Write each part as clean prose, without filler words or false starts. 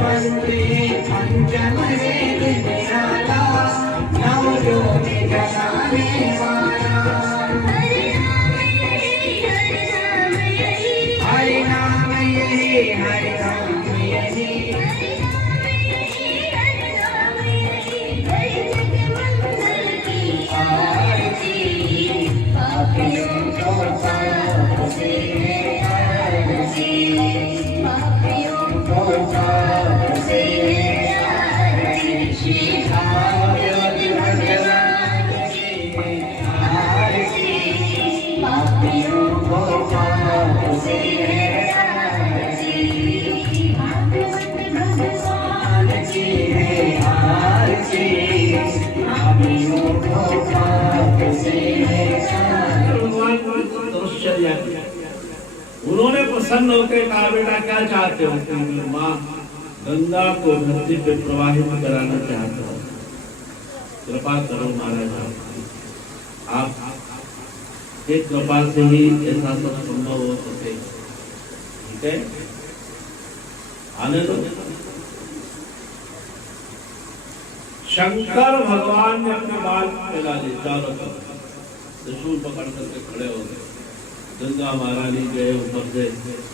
पंथी पंचम वेद निराला नव योनि जगाने वाला हरि नाम यही हरि नाम यही आरती पापियों को पाप से आरती पापियों को पाप से आरती श्री भागवत भगवान की आरती पापियों को पाप से आरती भागवत भगवान की आरती पापियों को पाप से उन्होंने प्रसन्न होकर कहा बेटा क्या चाहते हो? माँ गंगा को धरती पे प्रवाहित कराना चाहते हो, कृपा करो महाराज आप एक कृपा से ही ऐसा सब संभव हो सके। ठीक है आने दो। शंकर भगवान ने अपने बाल फैला लिए चारों तरफ, त्रिशूल पकड़ करके खड़े हो गए। गंगा महारानी गए ऊपर से,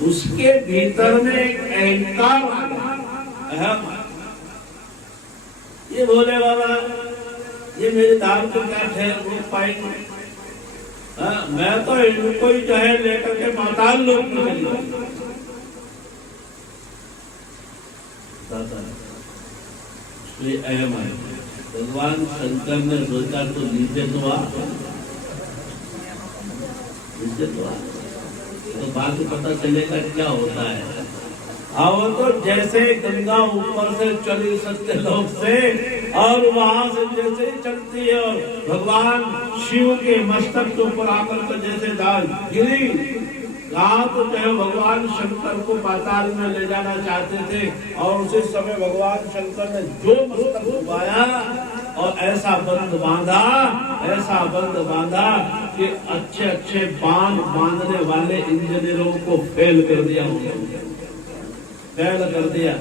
उसके भीतर में एक अहंकार अहम ये बोले बाबा ये मेरे दाम को क्या ठहर रोक पाएंगे? मैं तो इनको ही जो है लेकर के पाताल लोक में चली जाऊंगी। अहम है भगवान शंकर ने सोचा तो नीचे तो आ तो बाद में पता चलेगा क्या होता है। अब तो जैसे गंगा ऊपर से चली सत्यलोक से और वहां से जैसे चलती है और भगवान शिव के मस्तक के ऊपर आकर के जैसे दाल गिरी, कहा तो जो भगवान शंकर को पाताल में ले जाना चाहते थे और उसी समय भगवान शंकर ने जो मस्तक उगाया और ऐसा बंद बांधा कि अच्छे अच्छे बांध बांधने वाले इंजीनियरों को फेल कर दिया।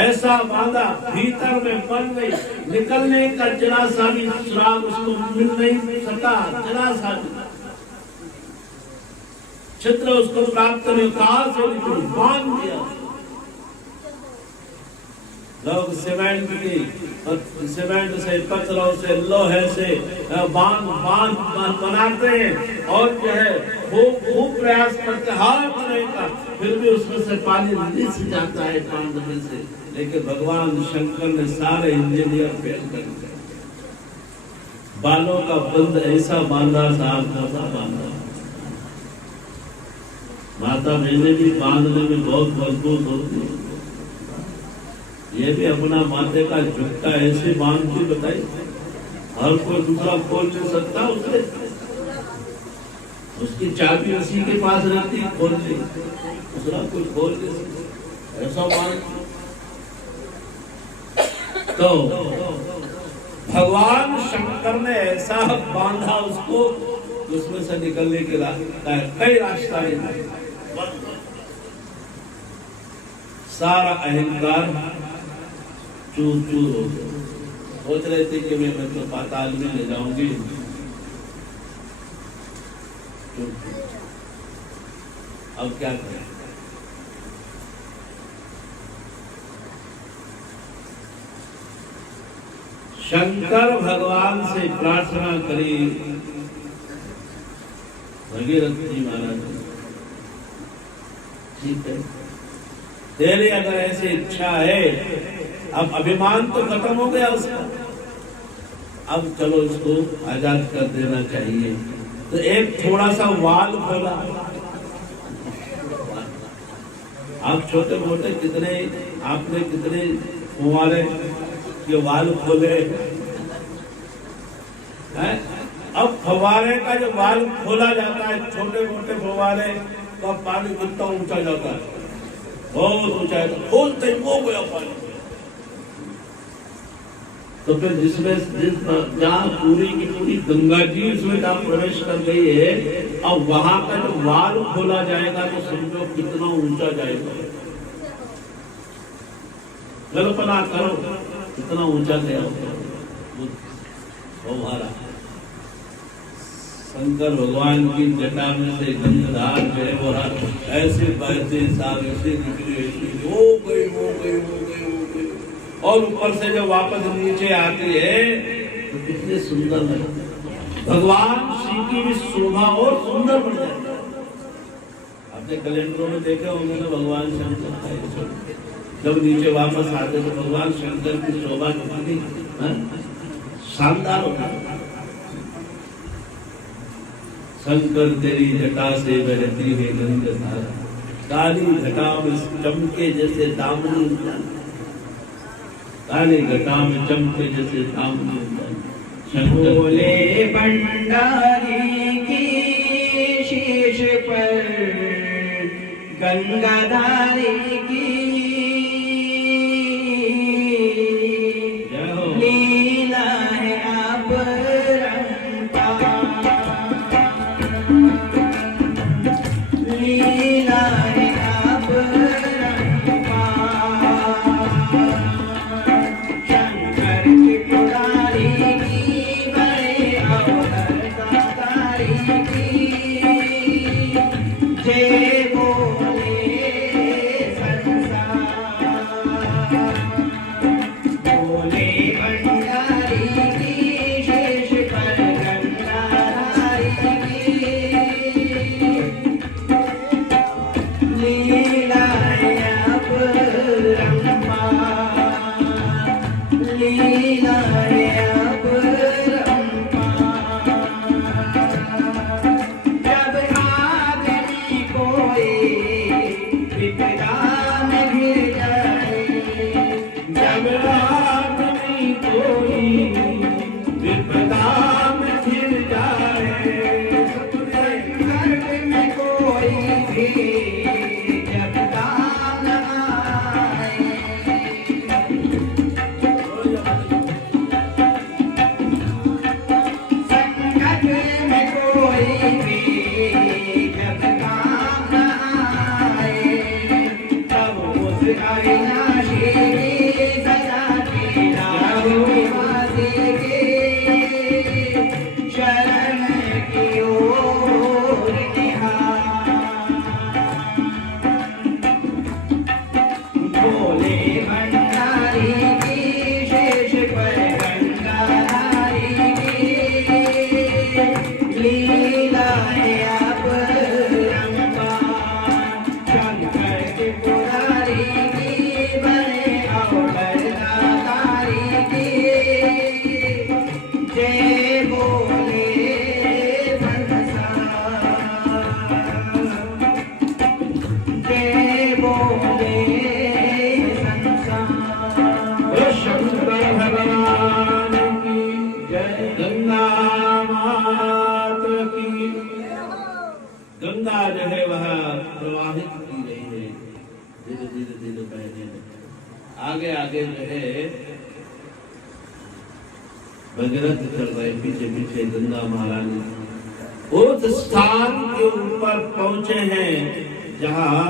ऐसा बांधा भीतर में बन गई, निकलने का जरा सा भी सुराग उसको मिल नहीं सका, जरा सा भी छिद्र उसको प्राप्त नहीं, कहा से बांध दिया। लोग सीमेंट से पत्थरों से लोहे से बांध बनाते हैं और जो है खूब प्रयास करते हाथ करने का, फिर भी उसमें से पानी रिस जाता है बांध में से। लेकिन भगवान शंकर ने सारे इंजीनियर फेल कर दिए। बालों का बंद ऐसा बांधा, साफ ऐसा बांधा। माता बहनें भी बांधने में बहुत मजबूत होती है। ये भी अपना माथे का झुटका ऐसे बांध के बताई, हर कोई दूसरा खोल नहीं सकता उसे, उसकी चाबी उसी के पास रहती, खोल नहीं दूसरा कोई खोल नहीं सकता, ऐसा बांध। तो भगवान शंकर ने ऐसा बांधा उसको, उसमें से निकलने के कई रास्ता नहीं, सारा अहंकार चूर चूर हो गया। सोच रहे थे कि मैं तो पाताल में ले जाऊंगी, अब क्या करें? शंकर भगवान से प्रार्थना करी, भगीरथ जी महाराज ठीक है तेरी अगर ऐसी इच्छा है, अब अभिमान तो खत्म हो गया उसका, अब चलो इसको आजाद कर देना चाहिए। तो एक थोड़ा सा वाल खोला, आप छोटे मोटे कितने आपने कितने फुवारे के वाल खोले हैं? अब फवारे का जो वाल खोला जाता है, छोटे मोटे फवारे, तो अब पानी कितना ऊंचा जाता है, बहुत ऊंचा है, खोलते हो गया पानी। तो फिर जिसमें जहाँ पूरी की पूरी गंगा जी उसमें जहाँ प्रवेश कर गई है, अब वहां का जो वाल खोला जाएगा तो समझो कितना ऊंचा जाएगा। कल्पना करो कितना ऊंचा गया होगा वो महाराज। शंकर भगवान की जटा में से गंगाधार जो है वो ऐसे बहते साल ऐसे निकले, हो गई और ऊपर से जब वापस नीचे आती है तो कितने सुंदर लगते हैं। भगवान श्री की भी शोभा और सुंदर बढ़ जाती है। आपने कैलेंडरों में देखे होंगे ना भगवान शंकर का जब नीचे वापस आते तो भगवान शंकर की शोभा कितनी शानदार होता है। शंकर तेरी जटा से बहती है गंगाधारा, काली घटा में चमके जैसे दामनी, काली घटा में चमके जैसे दामनी। बोले भंडारी की शीश पर गंगाधारी की लीला है आप गंगा जो है वह प्रवाहित की रही है, धीरे धीरे धीरे बहने लगी। आगे आगे जो है भगीरथ चल रहे, पीछे पीछे गंगा महारानी उस स्थान के ऊपर पहुंचे हैं जहाँ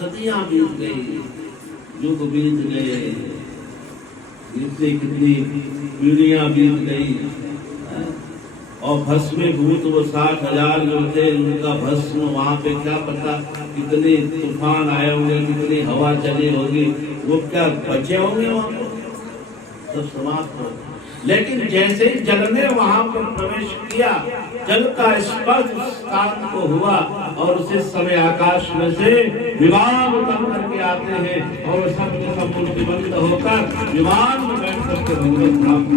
सदियां बीत गई, युग बीत गए, कितनी पीढ़ियां बीत गई और भस्मीभूत वो 60,000 जो थे उनका भस्म वहां पे क्या पता कितने तूफान आए होंगे, कितनी हवा चली होगी, वो क्या बचे होंगे वहां पर, सब समाप्त हो। लेकिन जैसे ही जल ने वहां पर प्रवेश किया, जल का स्पर्श स्थान को हुआ और उसी समय आकाश में से विमान उतर करके आते हैं और सब के सब मूर्तिबंध होकर विमान में बैठ करके भगवत प्राप्त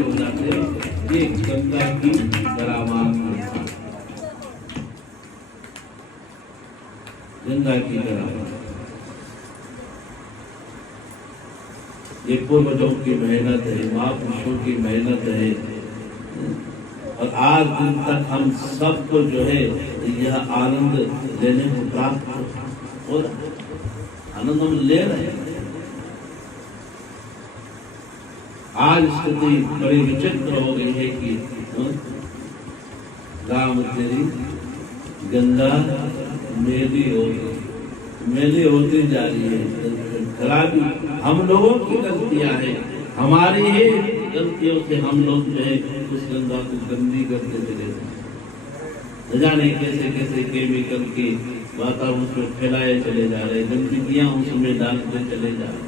हो जाते हैं। ये गंगा की करामात है, गंगा की करामात। ये पूर्वजों की मेहनत है, महापुरुषों की मेहनत है और आज दिन तक हम सबको जो है यह आनंद लेने को प्राप्त हो रहा है, आनंद हम ले रहे हैं। आज स्थिति बड़ी विचित्र हो गई है कि राम तेरी गंगा मेरी हो गई, मेली होती जा रही है। खराबी हम लोगों की गलतियां हैं, हमारी ही गलतियों से हम लोग जो है उस गंगा को गंदी करते चले न जाने कैसे कैसे केमिकल के वातावरण में फैलाए चले जा रहे, गंदगियां उसमें डालते चले जा रहे।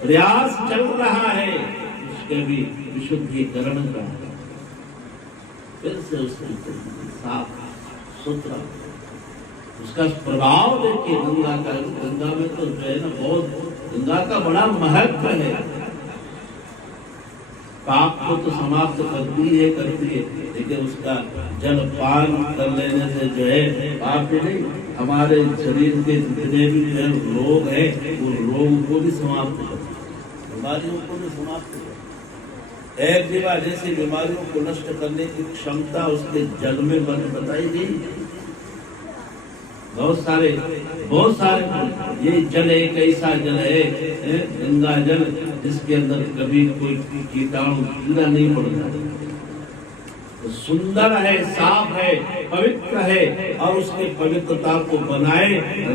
प्रयास चल रहा है उसके भी विशुद्धिकरण का, फिर से उसकी साफ सुथरा उसका प्रभाव देखिए गंगा का। गंगा में तो जो है ना बहुत, गंगा का बड़ा महत्व है। पाप को तो समाप्त करती है, लेकिन उसका जल पान कर लेने से जो है पाप नहीं, हमारे शरीर के जितने भी जो रोग है वो रोग को भी समाप्त करती है, बीमारियों को भी समाप्त करती है। एक जीवा जैसी बीमारियों को नष्ट करने की क्षमता उसके जल में बताई गई। बहुत सारे ये जल एक ऐसा जल है, गंगा जल, जिसके अंदर कभी कोई कीटाणु कीड़ा नहीं पड़ता, तो सुंदर है, साफ है, पवित्र है, और उसकी पवित्रता को बनाए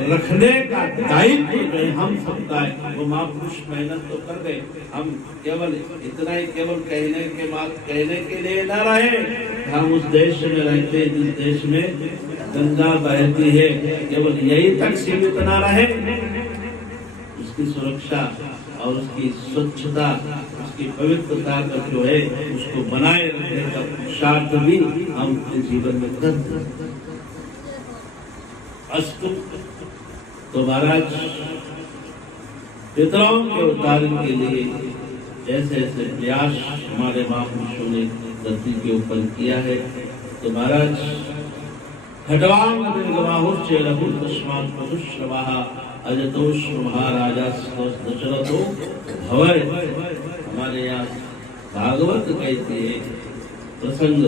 रखने का दायित्व जो है हम सबका है। वो महापुरुष मेहनत तो कर गए, हम केवल इतना ही केवल कहने के लिए न रहे। हम उस देश में रहते हैं जिस देश में गंगा बहती है, केवल यही तक सीमित न रहे, उसकी सुरक्षा और उसकी स्वच्छता, उसकी पवित्रता का जो है उसको बनाए रखने का पुरुषार्थ भी हम अपने जीवन में करते हैं। अस्तु, तो महाराज पितरों के उद्धारण के लिए जैसे ऐसे प्रयास हमारे महापुरुषों ने धरती के ऊपर किया है, तो महाराज खड्वांग दीर्घबाहुश्च लघुतस्मात् पशुश्रवः अजतोष महाराजा दशरथो भवय। हमारे यहाँ भागवत कहते हैं प्रसंग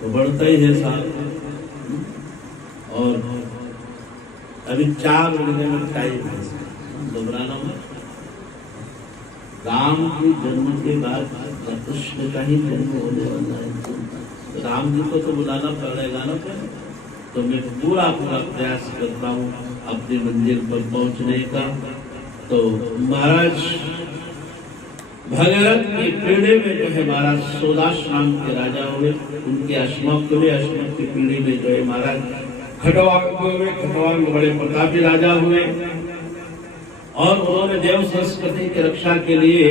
तो बढ़ता ही है साथ। और अभी 4 महीने में टाइम है दोबारा में राम के जन्म के बाद कृष्ण का ही जन्म होने वाला है। राम जी को तो बुलाना पड़ेगा ना, तो मैं पूरा प्रयास करता हूँ अपनी मंदिर पर पहुंचने का। तो महाराज भगीरथ की पीढ़ी में जो है महाराज सोदाश नाम के राजा हुए, उनके अश्मक की पीढ़ी में जो है महाराज खटवांग बड़े प्रतापी राजा हुए, और उन्होंने देव संस्कृति की रक्षा के लिए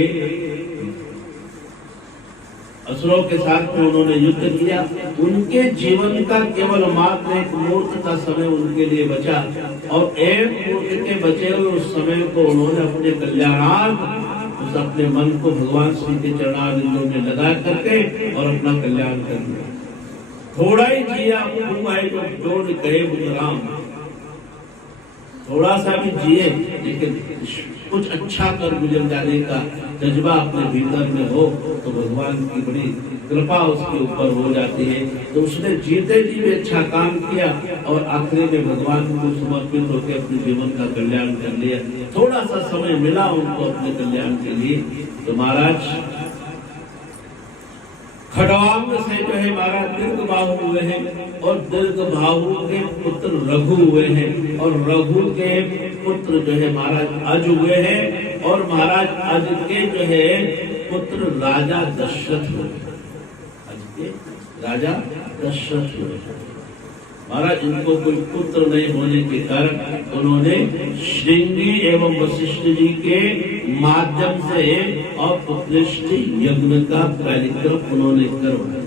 असुरों के साथ में उन्होंने युद्ध किया। उनके जीवन का केवल मात्र एक मुहूर्त का समय उनके लिए बचा, और एक मुहूर्त के बचे हुए उस समय को उन्होंने अपने कल्याणार्थ उस अपने मन को भगवान श्री के चरणारविंदों में लगा करके और अपना कल्याण कर दिया। थोड़ा ही जिया जो कहे राम, थोड़ा सा भी जिए, लेकिन कुछ अच्छा कर गुजर जाने का जज्बा अपने भीतर में हो तो भगवान की बड़ी कृपा उसके ऊपर हो जाती है। तो उसने जीते जी भी अच्छा काम किया और आखिरी में भगवान को समर्पित होकर अपने जीवन का कल्याण कर लिया। थोड़ा सा समय मिला उनको अपने कल्याण के लिए। तो महाराज खड्वांग से जो है महाराज दीर्घबाहु हुए हैं, और दीर्घबाहु के पुत्र रघु हुए हैं, और रघु के पुत्र जो है महाराज अज हुए हैं, और महाराज अज के जो है पुत्र राजा दशरथ हुए। अज के राजा दशरथ हुए। महाराज इनको कोई पुत्र नहीं होने के कारण उन्होंने श्रृंगी एवं वशिष्ठ जी के माध्यम से और पुत्रेष्टि यज्ञ का कार्यक्रम उन्होंने करवाया।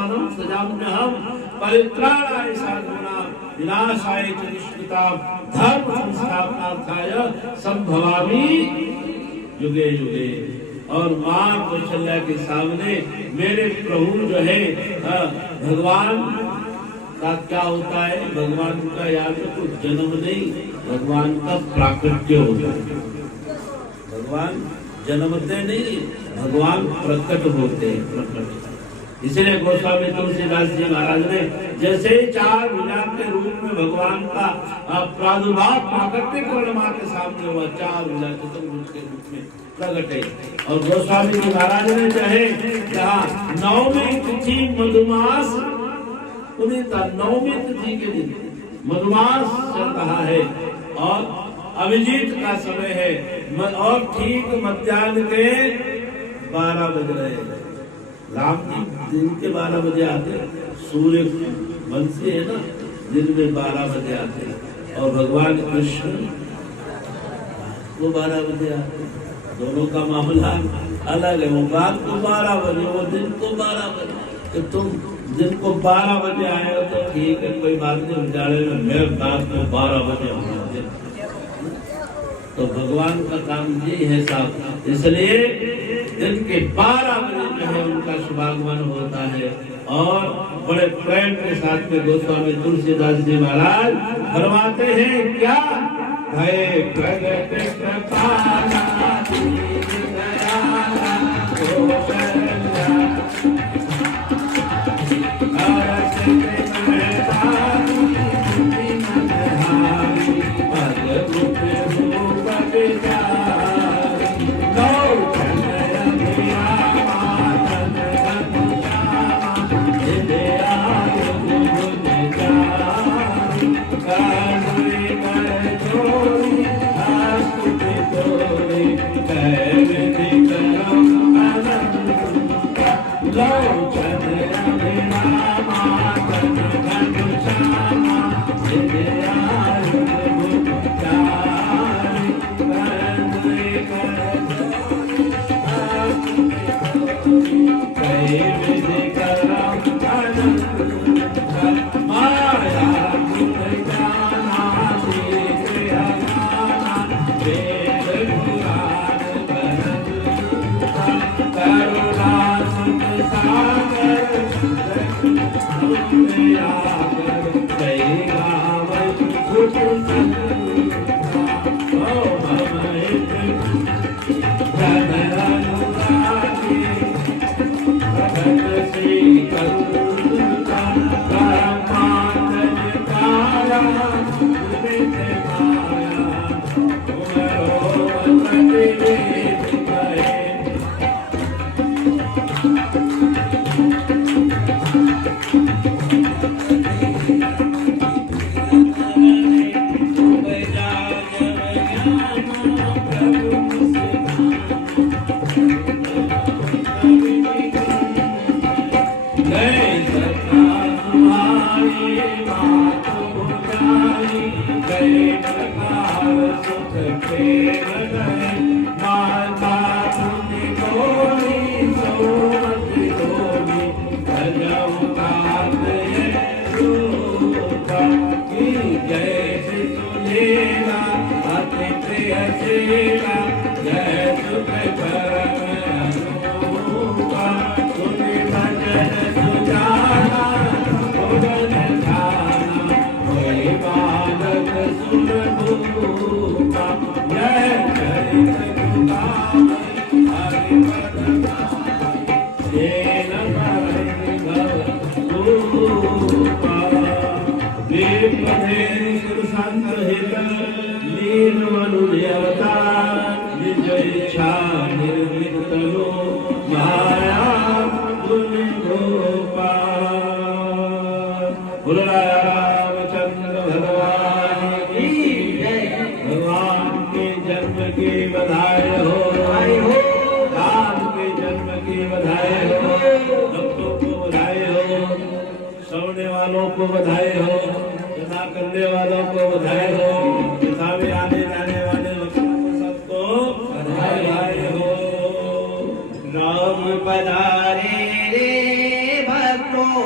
प्रसादम सजाम्यहम परित्राणाय साधूनां विनाशाय च दुष्कृतां धर्म संस्थापनार्थाय संभवामि युगे युगे। और मां कौशल्या के सामने मेरे प्रभु जो है भगवान का क्या होता है, भगवान का यहाँ पे कुछ जन्म नहीं, भगवान का प्राकट्य होता है। भगवान जन्मते नहीं, भगवान प्रकट होते हैं, प्रकट। इसलिए गोस्वामी तुलसीदास जी महाराज ने जैसे ही 4 भुजा के रूप में भगवान का प्रादुर्भाव प्राकट्य पूर्णिमा के सामने हुआ, 4 भुजा चतुर्भुज के रूप में प्रकट है। और गोस्वामी जी महाराज ने चाहे जहाँ 9वीं तिथि मधुमास पुनीता 9वीं तिथि के दिन मधुमास चल रहा है और अभिजीत का समय है और ठीक मध्याह्न के 12 बज रहे हैं। राम जी दिन के 12 बजे आते, सूर्य वंशी है ना, दिन में 12 बजे आते और भगवान कृष्ण वो 12 बजे आते। दोनों का मामला अलग है, वो रात को 12 बजे, वो दिन को 12 बजे। तो तुम दिन को 12 बजे आए हो तो ठीक है, कोई बात नहीं, उजाले में मैं रात को 12 बजे आऊंगा। तो भगवान का काम ये है साहब, इसलिए दिन के 12 बजे जो है उनका शुभागमन होता है। और बड़े प्रेम के साथ में गोस्वामी तुलसीदास जी महाराज फरमाते हैं क्या, भय प्रगट कृपाला को बधाई हो, कथा करने वालों को बधाई हो, कथा में आने जाने वाले भक्तों को सबको बधाई हो। राम पधारे रे भक्तों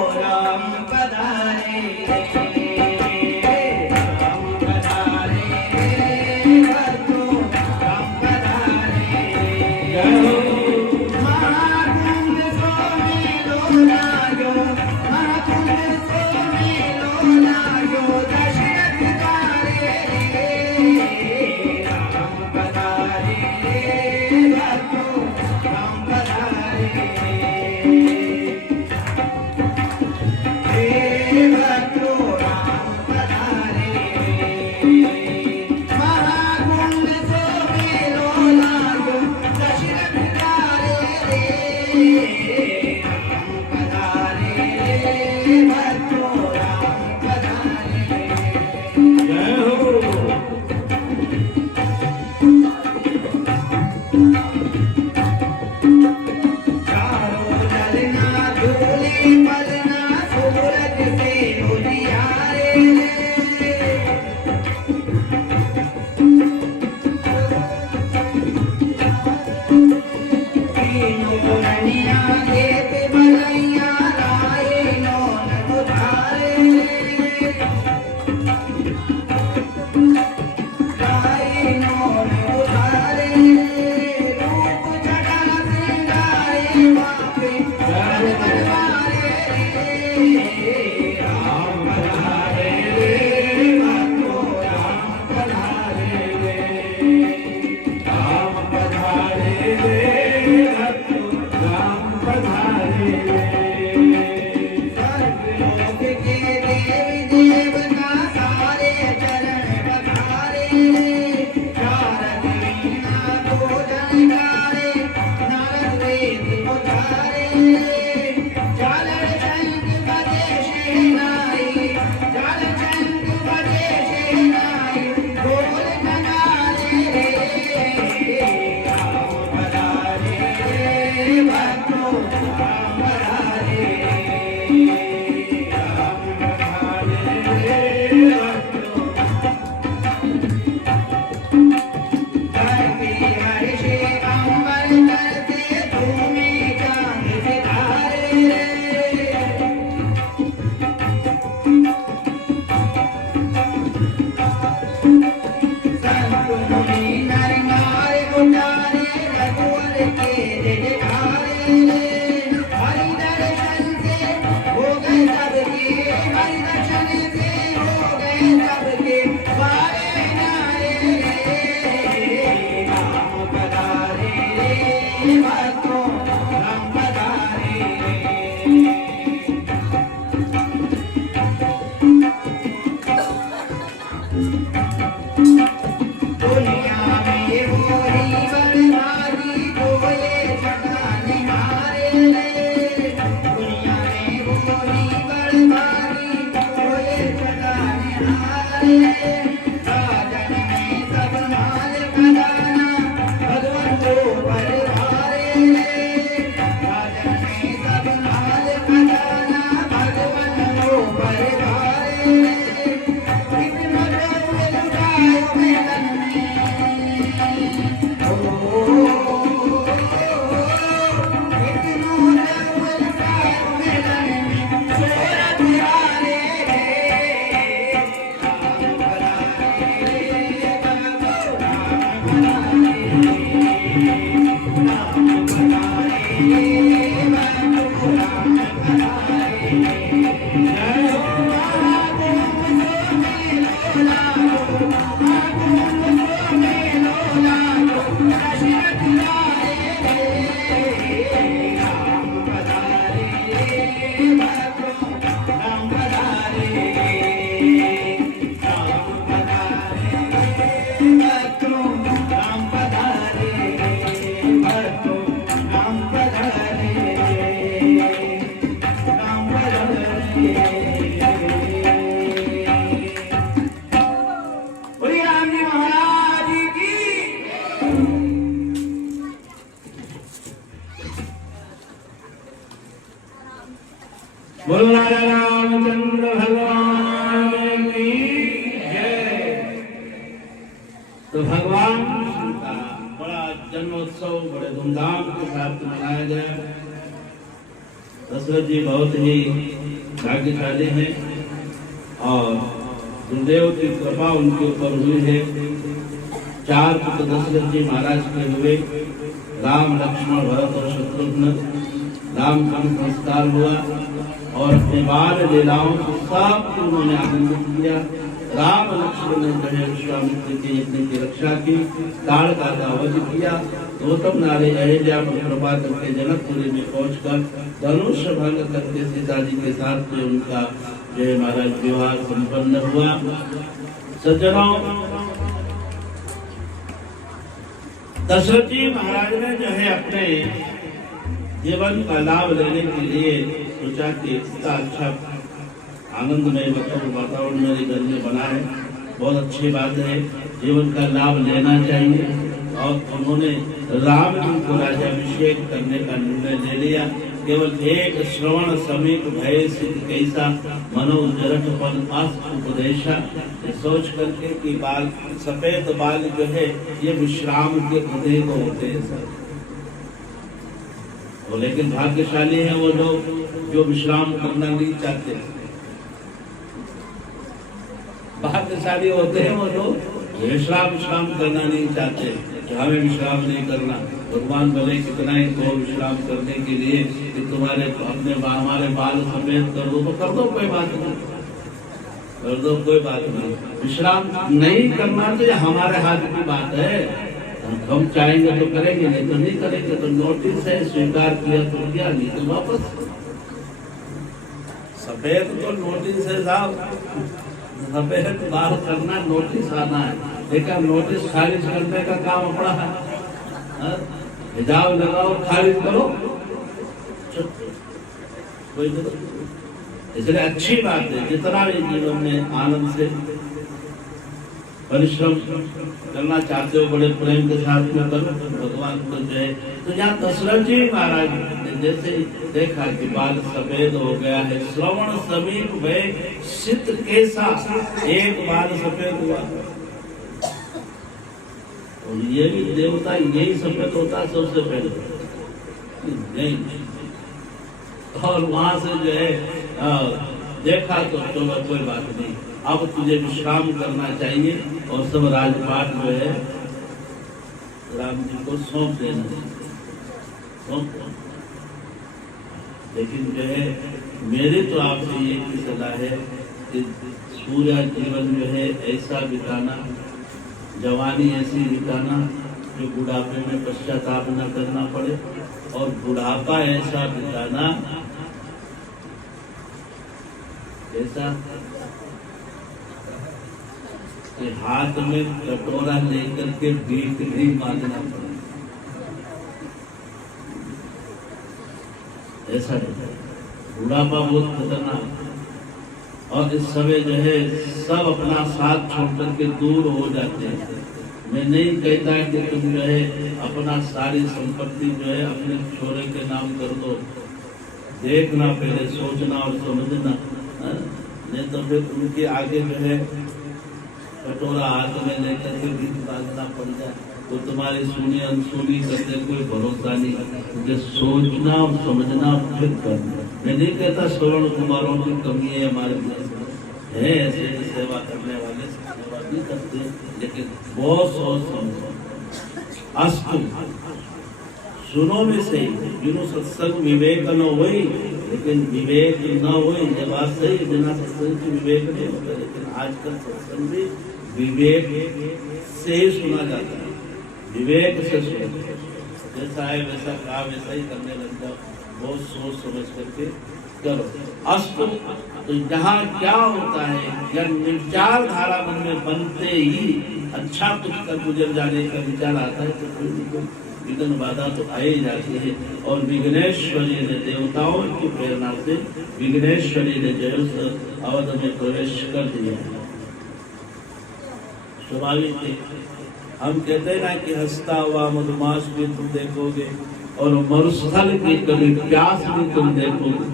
बोलो राजा रामचंद्र भगवान की जय। तो भगवान का बड़ा जन्मोत्सव बड़े धूमधाम के साथ मनाया गया। दशरथ जी बहुत ही भाग्यशाली हैं और गुरुदेव की कृपा उनके ऊपर हुई है। 4 पुत्र दशरथ जी महाराज के हुए, राम लक्ष्मण भरत और शत्रुघ्न। राम का संस्कार हुआ और अपने बाल लीलाओं को सब उन्होंने आनंदित किया। राम लक्ष्मण ने जो है विश्वामित्र के यज्ञ की रक्षा की, ताड़का का वध किया। गौतम नारी अहिल्या पर कृपा करके जनकपुरी में पहुंचकर धनुष भंग करके सीता जी के साथ जो उनका जो है महाराज विवाह संपन्न हुआ। सज्जनों, दशरथ जी महाराज ने जो है अपने जीवन का लाभ लेने के लिए सोचा कि इतना अच्छा आनंदमय वातावरण मेरे घर में बना है, बहुत अच्छी बात है, जीवन का लाभ लेना चाहिए। और उन्होंने राम जी को राज्याभिषेक करने का निर्णय ले लिया। केवल एक श्रवण समीप भय सिद्ध कैसा मनोजरठ पद अस्त उपदेशा, सोच करके कि बाल सफेद बाल जो है ये विश्राम के प्रतीक होते हैं। वो लेकिन भाग्यशाली है वो लोग जो विश्राम करना नहीं चाहते। भाग्यशाली होते हैं वो लोग विश्राम करना नहीं चाहते कि हमें विश्राम नहीं करना। भगवान भले कितना ही को विश्राम करने के लिए कि तुम्हारे अपने हमारे बाल सफेद कर दो तो कर दो, कोई बात नहीं, कर दो, कोई बात नहीं। विश्राम नहीं करना तो ये हमारे हाथ की बात है। हम चाहेंगे तो करेंगे, नहीं तो नहीं करेंगे। तो नोटिस है, स्वीकार किया तो किया, नहीं तो वापस। सफेद तो नोटिस है साहब, सफेद बाल करना नोटिस आना है, लेकिन नोटिस खारिज करने का काम अपना है। हिजाब लगाओ, खारिज करो, इसलिए अच्छी बात है जितना भी जीवन में आनंद से परिश्रम करना चाहते हो, बड़े प्रेम के साथ में करो, भगवान को जो है। तो यहाँ दशरथ जी महाराज ने जैसे देखा कि बाल सफेद हो गया है, श्रवण समीप भय सिद्ध कैसा, एक बाल सफेद हुआ। और ये भी देवता यही सफेद होता सबसे पहले नहीं। और वहां से जो है देखा तो चलो कोई बात नहीं, अब तुझे विश्राम करना चाहिए और सब राजपाट जो है राम जी को सौंप देना चाहिए। लेकिन जो है मेरी तो आपसे ये की सलाह है कि पूरा जीवन जो है ऐसा बिताना, जवानी ऐसी बिताना जो बुढ़ापे में पश्चाताप न करना पड़े, और बुढ़ापा ऐसा बिताना ऐसा कि हाथ में कटोरा लेकर के भीख नहीं मांगना पड़े, ऐसा नहीं। बुढ़ापा बहुत खतरनाक। और इस समय जो है सब अपना साथ छोड़ करके दूर हो जाते हैं। मैं नहीं कहता कि तुम जो है अपना सारी संपत्ति जो है अपने छोरे के नाम कर दो, देखना पहले, सोचना और समझना, नहीं तो फिर उनके आगे जो है कटोरा हाथ में लेकर के भीख मांगना पड़ जाए तो तुम्हारी सुनी अनसुनी करते कोई भरोसा नहीं। मुझे सोचना और समझना फिर करना। मैं नहीं कहता श्रवण कुमारों की कमी है हमारे है, ऐसे सेवा करने वाले सेवा भी करते हैं, लेकिन बहुत सोच समझो। अस्तु सुनो में से बिनु सत्संग विवेक न हो, लेकिन विवेक न हो, ये बात सही, बिना सत्संग की विवेक नहीं होता। लेकिन आजकल सत्संग भी विवेक से ही सुना जाता है, विवेक से सुना, जैसा है वैसा कहा वैसा ही करने लग जाओ, बहुत सोच समझ करके करो। अस्तु तो यहाँ क्या होता है, जब विचार धारा मन में बनते ही अच्छा कुछ कर गुजर जाने का विचार आता है तो कोई विघ्न बाधा तो आ ही जाती है। और विघ्नेश्वरी ने देवताओं की प्रेरणा से विघ्नेश्वरी ने जो अवध में प्रवेश कर दिया। स्वाभाविक है, हम कहते हैं ना कि हंसता हुआ मधुमास भी तुम देखोगे और मरुस्थल की कभी प्यास भी तुम देखोगे।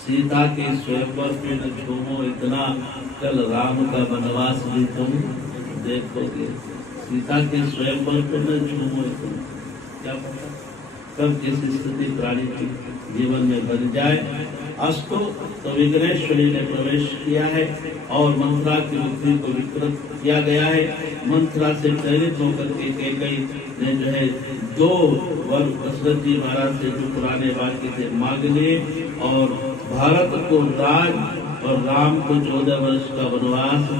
सीता के स्वयंवर पे न झूमो इतना, कल राम का वनवास भी तुम देखोगे। सीता के स्वयंवर पे न झूमो इतना, क्या पता कब किस स्थिति प्राणी की जीवन में बन जाए। अस्तु तो विघ्नेश्वरी ने प्रवेश किया है और मंथरा की बुद्धि को विकृत किया गया है। मंथरा से प्रेरित होकर के कैकेयी ने जो है 2 वर दशरथ जी महाराज से जो पुराने वाक्य थे मांग लिए और भारत को राज और राम को 14 वर्ष का वनवास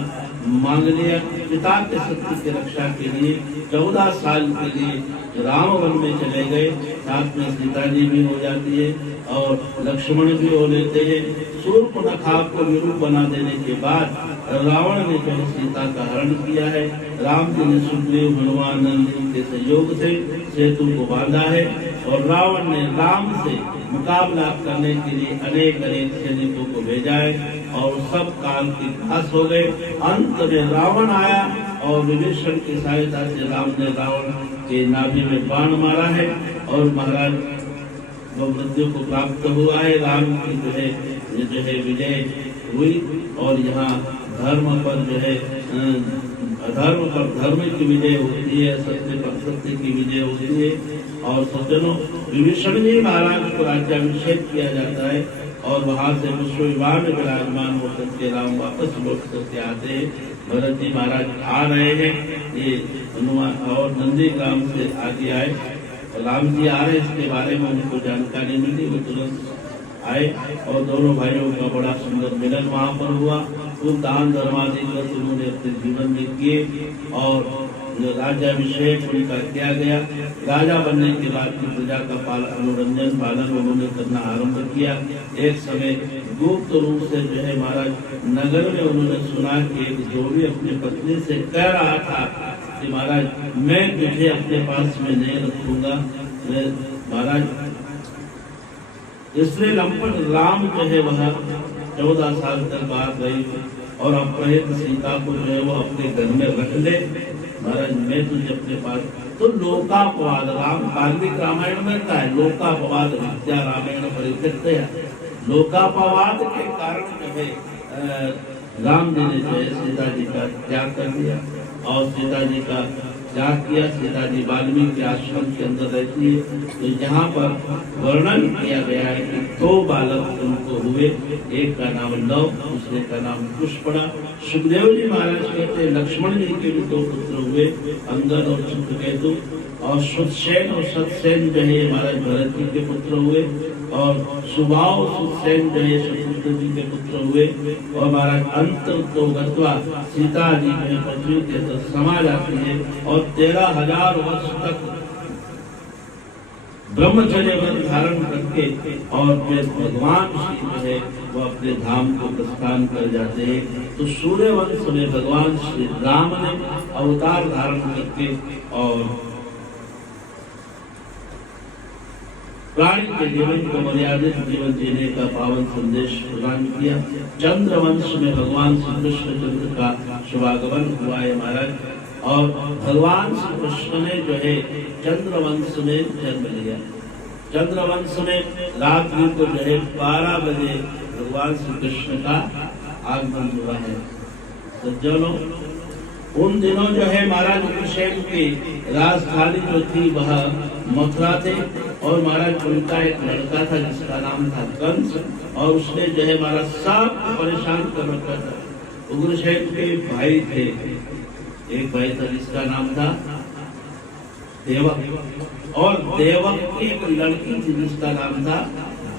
मांग लिया। पिता के सत्य की रक्षा के लिए 14 साल के लिए राम वन में चले गए। साथ में सीता जी भी हो जाती है और लक्ष्मण भी हो लेते हैं। शूर्पणखा को विरूप बना देने के बाद रावण ने जो सीता का हरण किया है। राम जी ने सुग्रीव हनुमान नंद के सहयोग से सेतु को बांधा है और रावण ने राम से मुकाबला करने के लिए अनेक सैनिकों को भेजा है और सब काल के पास हो गए। अंत में रावण आया और विभीषण की सहायता से राम ने रावण के नाभि में बाण मारा है और महाराज वो मृत्यु को प्राप्त हुआ है। राम की जो है विजय हुई और यहाँ धर्म पर जो है अधर्म पर धर्म की विजय होती है, सत्य पर सत्य की विजय होती है। और सज्जनों, विभीषण जी महाराज को राज्याभिषेक किया जाता है और वहां से पुष्प विवाह में विराजमान होकर के राम वापस लौट करके आते हैं। भरत जी महाराज आ रहे हैं, ये हनुमान और नंदी ग्राम से आगे आए, राम जी आ रहे, इसके बारे में उनको जानकारी मिली, वो तुरंत आए और दोनों भाइयों का बड़ा सुंदर मिलन वहाँ पर हुआ। खूब दान धर्मादि व्रत उन्होंने अपने जीवन में किए और राज्याभिषेक उनका किया गया। राजा बनने के बाद प्रजा का मनोरंजन पालन उन्होंने करना आरंभ किया। एक समय गुप्त रूप से जो है महाराज नगर में उन्होंने सुना कि एक जोड़ी अपनी पत्नी से कह रहा था कि महाराज मैं तुझे अपने पास में नहीं रखूंगा। महाराज इसलिए लंपट राम जो है वह 14 साल तक बाहर रही और अपहृत सीता को जो है वो अपने घर में रख ले। महाराज मैं तुझे अपने पास, तो लोकापवाद राम कार्तिक रामायण में का है, लोकापवाद विद्या रामायण परित्यक्तया। लोकापवाद के कारण जो है राम जी ने जो है सीता जी का त्याग कर दिया और सीता जी का त्याग किया। सीता जी वाल्मीकि आश्रम के अंदर रहती है। तो यहाँ पर वर्णन किया गया है कि 2 बालक उनको हुए, एक का नाम लव, दूसरे का नाम पुष्पड़ा। सुखदेव जी महाराज कहते हैं लक्ष्मण जी के भी 2 पुत्र हुए, अंगद और चित्रकेतु। और सुतसेन और सतसेन जो है महाराज भरत जी के पुत्र हुए और सुभाव सुतसेन जो है शत्रुघ्न जी के पुत्र हुए। और महाराज अंत तो गत्वा सीता जी में पृथ्वी के समा जाती है और 13,000 वर्ष तक ब्रह्मचर्य व्रत धारण करके और फिर भगवान श्री जो है वो अपने धाम को प्रस्थान कर जाते हैं। तो सूर्यवंश में भगवान श्री राम ने अवतार धारण करके और प्राणी के जीवन को मर्यादित जीवन जीने का पावन संदेश प्रदान किया। चंद्रवंश में भगवान श्री कृष्ण चंद्र का शुभागमन हुआ है महाराज और भगवान श्री कृष्ण ने जो है चंद्रवंश में जन्म लिया। चंद्रवंश में रात्रि को जो है 12 बजे भगवान श्री कृष्ण का आगमन हुआ है। सज्जनों, उन दिनों जो है महाराज उग्रसेन की राजधानी जो थी वह मथुरा थे और महाराज उनका एक लड़का था जिसका नाम था कंस और उसने जो है महाराज सबको परेशान कर रखा था। उग्रसेन के भाई थे, एक भाई था जिसका नाम था देवक और देवक की एक लड़की थी जिसका नाम था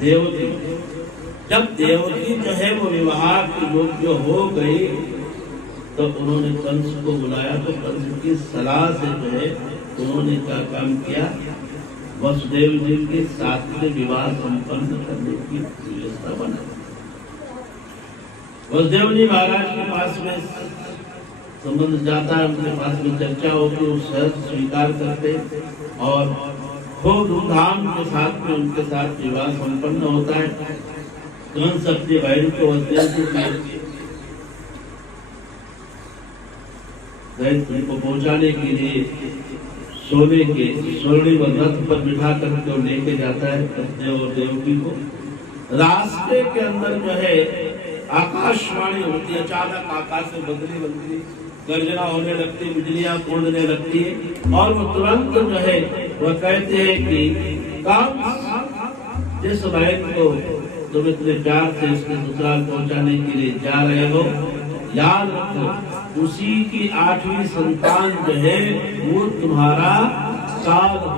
देवकी। जब देवकी जो है वो विवाह की योग्य हो गई तो उन्होंने कंस को बुलाया। तो कंस की सलाह से जो है उन्होंने क्या काम किया, वसुदेव जी के साथ में विवाह संपन्न करने की व्यवस्था बनाई। वसुदेव जी महाराज के पास में संबंध जाता है, उनके पास में चर्चा होती है, सहर्ष स्वीकार करते और खूब धूमधाम के साथ में उनके साथ विवाह संपन्न होता है। कंस अपने भाई को वसुदेव को पहुंचाने के लिए सोने के स्वर्णिम रथ पर बिठा करके लेके जाता है कृष्ण और देवकी को। रास्ते के अंदर जो है आकाशवाणी होती है, अचानक आकाश में बदली बनती, गर्जना होने लगती, बिजलियां कूदने लगती है और वो तुरंत जो है वह कहते हैं कि काम जिस बहन को तुम इतने प्यार से उसके ससुराल पहुंचाने के लिए जा रहे हो, याद रखो उसी की 8वीं संतान जो है वो तुम्हारा काल हो।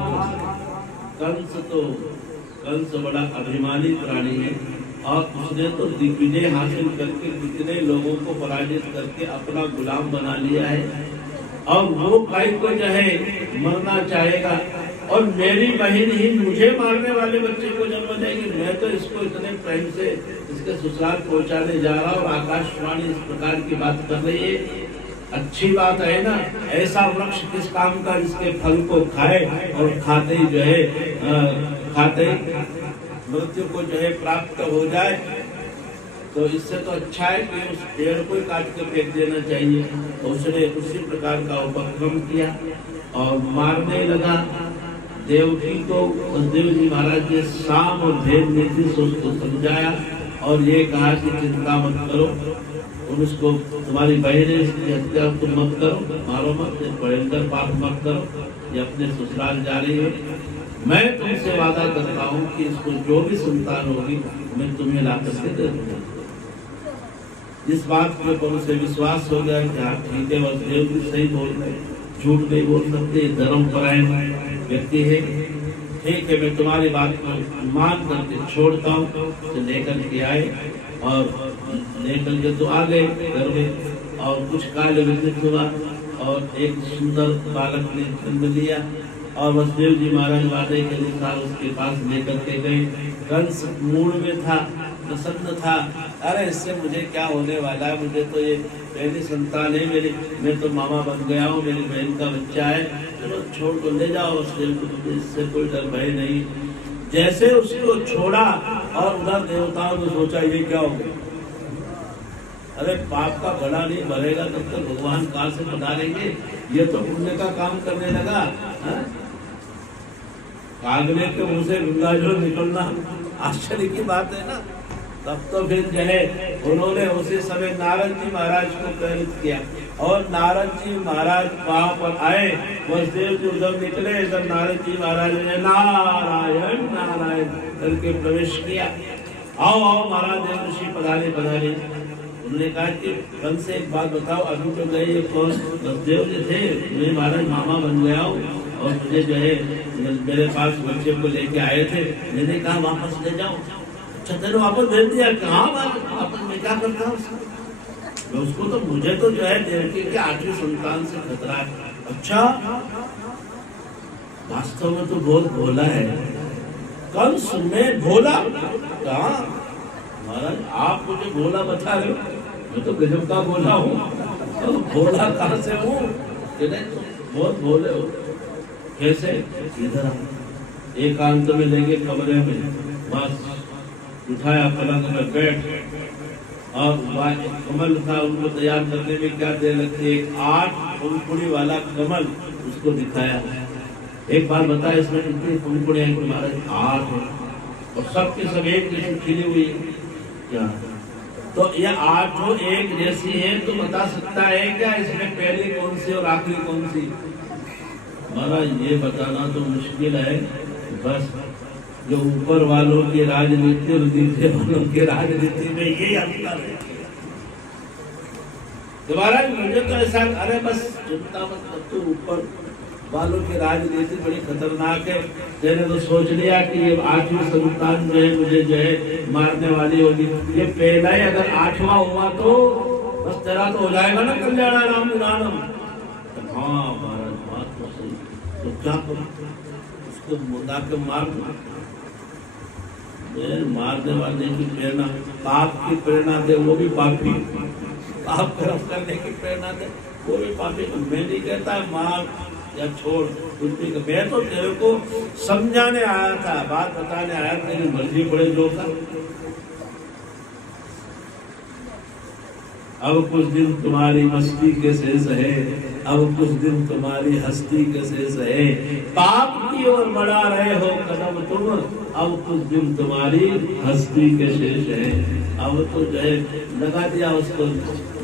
कंस बड़ा अभिमानी प्राणी है और उसने तो दिग्विजय हासिल करके कितने लोगों को पराजित करके अपना गुलाम बना लिया है, और वो भाई को जो है मरना चाहेगा। और मेरी बहन ही मुझे मारने वाले बच्चे को जन्म देगी, मैं तो इसको इतने प्रेम से इसके ससुराल पहुंचाने जा रहा हूँ। आकाशवाणी इस प्रकार की बात कर रही है, अच्छी बात है ना। ऐसा वृक्ष किस काम का जिसके फल को खाए और खाते ही जो है खाते मृत्यु को जो है प्राप्त हो जाए, तो इससे तो अच्छा है कि उस पेड़ को काट के फेंक देना चाहिए। तो उसने उसी प्रकार का उपक्रम किया और मारने लगा। देवकी को वसुदेव जी महाराज ने साम और भेद नीति से उसको समझाया और ये कहा कि चिंता मत करो, तुम इसको तुम्हारी बहन इसकी हत्या तुम मत करो, मारो मत, भयंकर पाप मत करो, ये अपने ससुराल जा रही है। मैं तुमसे वादा करता हूँ कि इसको जो भी संतान होगी मैं तुम्हें ला करके दे दूंगा। इस बात के ऊपर उसे विश्वास हो गया कि हाँ ठीक है, वसुदेव जी सही बोल रहे, झूठ नहीं बोल सकते, धर्मपरायण व्यक्ति है। ठीक है, मैं तुम्हारी बात को मान करके छोड़ता हूँ। तो लेकर के आए और लेकर के तो आ गए घर में, और कुछ काल विकसित हुआ और एक सुंदर बालक ने जन्म लिया और वसुदेव जी महाराज वादे के अनुसार उसके पास लेकर के गए। कंस मूड में था, प्रसन्न था, अरे इससे मुझे क्या होने वाला है, मुझे तो ये पहली संतान है मेरी, मैं तो मामा बन गया हूँ, मेरी बहन का बच्चा है, चलो छोड़ को ले जाओ, इससे कोई डर भय नहीं। जैसे उसको छोड़ा और उधर देवताओं ने सोचा ये क्या हो गया, अरे पाप का घड़ा नहीं भरेगा तब तक भगवान कहाँ से पधारेंगे, ये तो पुण्य का काम करने लगा। कागने के मुंह से गंगा जल निकलना आश्चर्य की बात है ना। तब तो फिर जो है उन्होंने उसी समय नारद जी महाराज को प्रेरित किया और नारद जी महाराज वहां पर आए। वसुदेव जी उधर निकले, इधर नारद जी महाराज ने नारायण नारायण करके प्रवेश किया। आओ आओ महाराज देव ऋषि पधारे पधारे। उन्होंने कहा कि कंस से एक बात बताओ, अभी तो गए ये कौन वसुदेव जी थे, मैं महाराज मामा बन गया हूँ और मुझे जो है मेरे पास बच्चे को लेके आए थे, मैंने कहा वापस ले जाओ। अच्छा तेरे वापस भेज दिया, कहाँ वापस मैं क्या करता हूँ उसको, तो मुझे तो जो है देवकी के 8वीं संतान से खतरा है। अच्छा वास्तव में तो बहुत भोला है कंस में, भोला कहाँ महाराज, आप मुझे भोला बता रहे हो, मैं तो गजब का भोला हूँ, तो भोला कहाँ से हूँ, बहुत भोले हो। कैसे, इधर एकांत में लेंगे कमरे में, बस उठाया पलंग में बैठ, और कमल था उनको तैयार करने में क्या देर लगती है, 8 पंखुड़ी वाला कमल उसको दिखाया। एक बार बताया इसमें कितनी पंखुड़ियां हैं महाराज, 8 है और सबके सब एक जैसी खिली हुई क्या, तो ये 8 एक जैसी है, तो बता सकता है क्या इसमें पहली कौन सी और आखिरी कौन सी? महाराज ये बताना तो मुश्किल है, बस जो ऊपर वालों की राजनीति और नीचे वालों की राजनीति में यही अंतर है। तो महाराज मुझे तो ऐसा, अरे बस चिंता मत कर, तू ऊपर वालों की राजनीति बड़ी खतरनाक है, मैंने तो सोच लिया कि ये 8वीं संतान जो है मुझे जो है मारने वाली होगी, ये पहला ही अगर 8वां हुआ तो बस तेरा तो हो जाएगा ना कल्याण राम गुणानम। हाँ महाराज बात तो सही, तो क्या करूं, उसको मुद्दा के मार दो, मारने वाले की प्रेरणा, पाप की प्रेरणा दे वो भी पापी, पाप कर्म करने की प्रेरणा दे वो भी पापी। मैं नहीं कहता मार या छोड़ कुछ भी, मैं तो तेरे को समझाने आया था, बात बताने आया, तेरी मर्जी पड़े जो कर। अब कुछ दिन तुम्हारी मस्ती के शेष है, अब कुछ दिन तुम्हारी हस्ती के शेष है, पाप की ओर बढ़ा रहे हो कदम तुम, अब कुछ दिन तुम्हारी हस्ती के शेष है। अब तो जो है लगा दिया उसको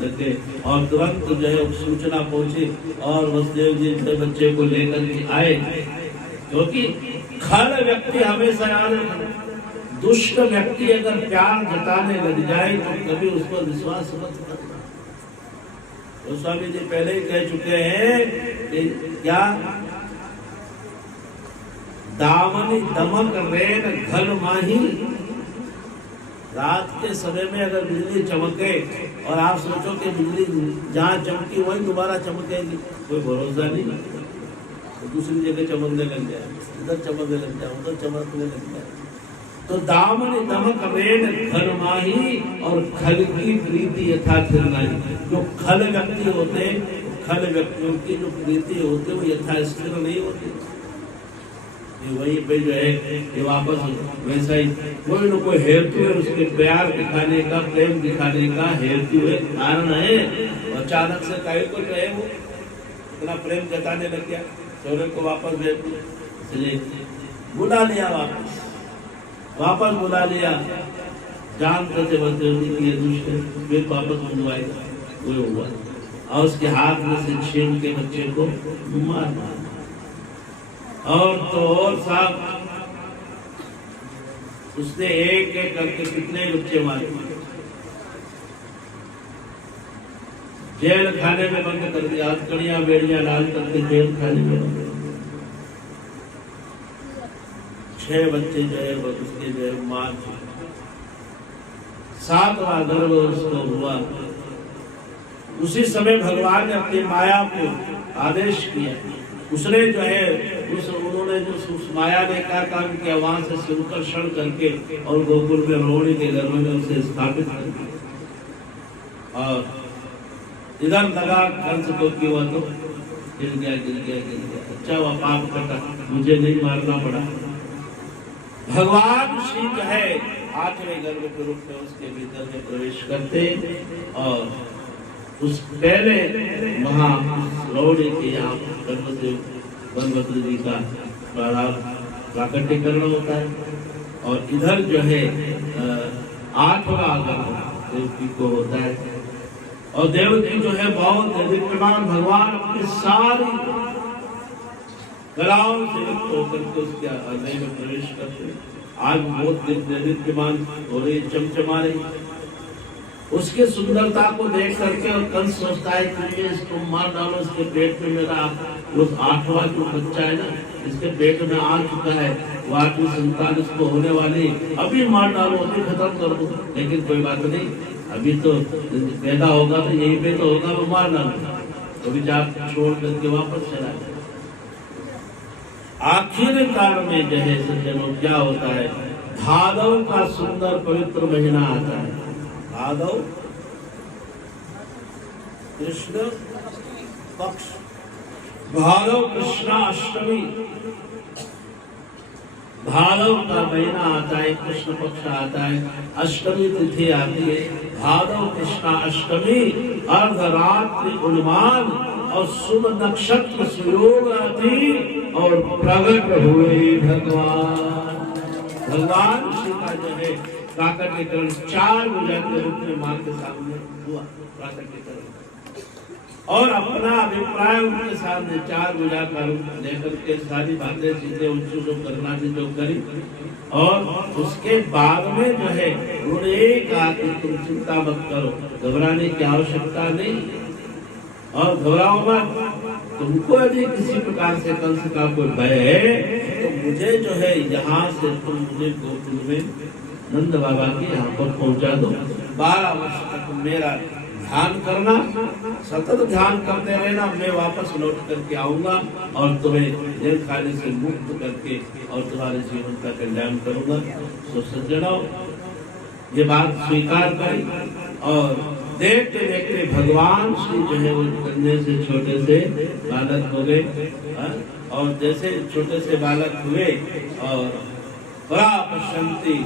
लगे, और तुरंत जो है सूचना पहुंची और वसुदेव जी अपने बच्चे को लेकर के आए क्योंकि खल व्यक्ति हमेशा याद रखना, दुष्ट व्यक्ति अगर प्यार जताने लग जाए तो कभी उस पर विश्वास मत करना। तो स्वामी जी पहले ही कह चुके हैं कि क्या दामनी दमक रेन घल माही, रात के समय में अगर बिजली चमके और आप सोचो कि बिजली जहाँ चमकी वही दोबारा चमकेगी, कोई भरोसा नहीं, तो दूसरी जगह चमकने लग जाए, इधर चमकने लग जाए, उधर चमकने लग जाए। तो दामन दमक रेन घल माही और खल की प्रीति यथा स्थिर नहीं। जो खल व्यक्ति होते हैं, खल व्यक्तियों की जो प्रीति होती है वो यथा स्थिर नहीं होती। वहीं पे जो है ये वापस वैसा ही कोई न कोई हेतु है, उसके प्यार दिखाने का, प्रेम दिखाने का हेतु है, कारण है। अचानक से कहीं को जो है वो इतना प्रेम जताने लग गया, सौरे को वापस भेज दिया, इसलिए बुला लिया, वापस बुला लिया, जान करते बदले दूसरे वापस बुलवाएगा, वो हुआ और उसके हाथ में से छीन के बच्चे को मार। और तो और साहब उसने एक एक करके कितने बच्चे मारे, जेल खाने में बंद कर दिया, हथकड़ियां बेड़ियां डाल करके जेल खाने में बंद। 6 बच्चे जो है उसके जो है मार, 7वां गर्भ उसको हुआ। उसी समय भगवान ने अपनी माया को आदेश किया, उसने जो है उन्होंने जो उस माया ने क्या काम किया, वहां से संकर्षण करके और गोकुल में रोहिणी के गर्भ में उसे स्थापित कर दिया। और इधर लगा कंस को कि वह तो गिर गया। अच्छा वह पाप कटा, मुझे नहीं मारना पड़ा। भगवान श्री जो है 8वें गर्भ के रूप में उसके भीतर में प्रवेश करते और उस पहले वहां रोहिणी के यहाँ गर्भ से वनभद्र जी का प्राकट्यकरण होता है और इधर जो है 8वां गर्भ देवकी को होता है। और देवकी जो है बहुत विद्यमान, भगवान अपनी सारी कलाओं से युक्त होकर के उसके हृदय में प्रवेश करते हैं। आज बहुत विद्यमान हो रही, चमचमा रही, उसके सुंदरता को देख करके और कंस सोचता है कि इसको मार डालो, इसके पेट में मेरा उस 8वां जो बच्चा है ना, इसके पेट में आ चुका है, वो 8वीं संतान इसको होने वाली, अभी मार डालो, अभी खत्म कर दो। लेकिन कोई बात नहीं, अभी तो पैदा होगा तो यही पे तो होगा, वो मार डालो, अभी जाप छोड़ करके वापस चला जाए। आखिरकार में जो है सज्जनों क्या होता है, भादव का सुंदर पवित्र महीना आता है। भादव कृष्ण पक्ष, भादव कृष्णा अष्टमी, भादव का महीना आता है, कृष्ण पक्ष आता है, अष्टमी तिथि आती है, भादव कृष्णा अष्टमी, अर्धरात्रि उन्माद और शुभ नक्षत्र सुयोग आती और प्रकट हुए भगवान श्री का जो है प्राकट्यकरण 4 भुजा के रूप में मां के सामने हुआ प्राकट्यकरण, और अपना अभिप्राय उनके सामने 4 भुजा का रूप लेकर के सारी बातें सीधे उनसे जो करना थी जो करी। और उसके बाद में जो है उन्होंने कहा कि तुम चिंता मत करो, घबराने की आवश्यकता नहीं और घबराओ मत, तुमको यदि किसी प्रकार से कंस का कोई भय है तो मुझे जो है यहाँ से तुम मुझे गोकुल में नंद बाबा के यहाँ पर पहुंचा दो, 12 वर्ष तक मेरा ध्यान करना, सतत ध्यान करते रहना, मैं वापस लौट करके आऊंगा और तुम्हें जेल खाने से मुक्त करके और तुम्हारे जीवन का कल्याण करूंगा। तो सज्जनों ये बात स्वीकार करी और देखते देखते भगवान श्री जो है वो कन्या से छोटे से बालक हो गए और जैसे छोटे से बालक हुए और बड़ा पश्चंती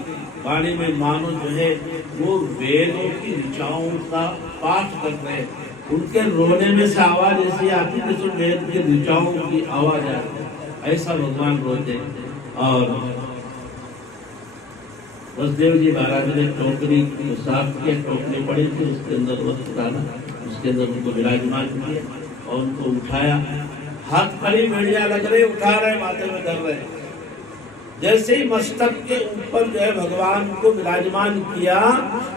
वाणी में मानो जो है वो वेदों की ऋचाओं का पाठ कर रहे हैं, उनके रोने में से आवाज ऐसी आती है जैसे वेद की ऋचाओं की आवाज आती है, ऐसा भगवान रोते। और वसुदेव जी महाराज ने टोकरी साफ किया, टोकरी पड़ी थी, उसके अंदर वस्त्र डाला, उसके अंदर उनको विराजमान किया और उनको उठाया हथकड़ी भेड़िया लग रहे, उठा रहे, माथे में धर रहे। जैसे ही मस्तक के ऊपर जो है भगवान को विराजमान किया,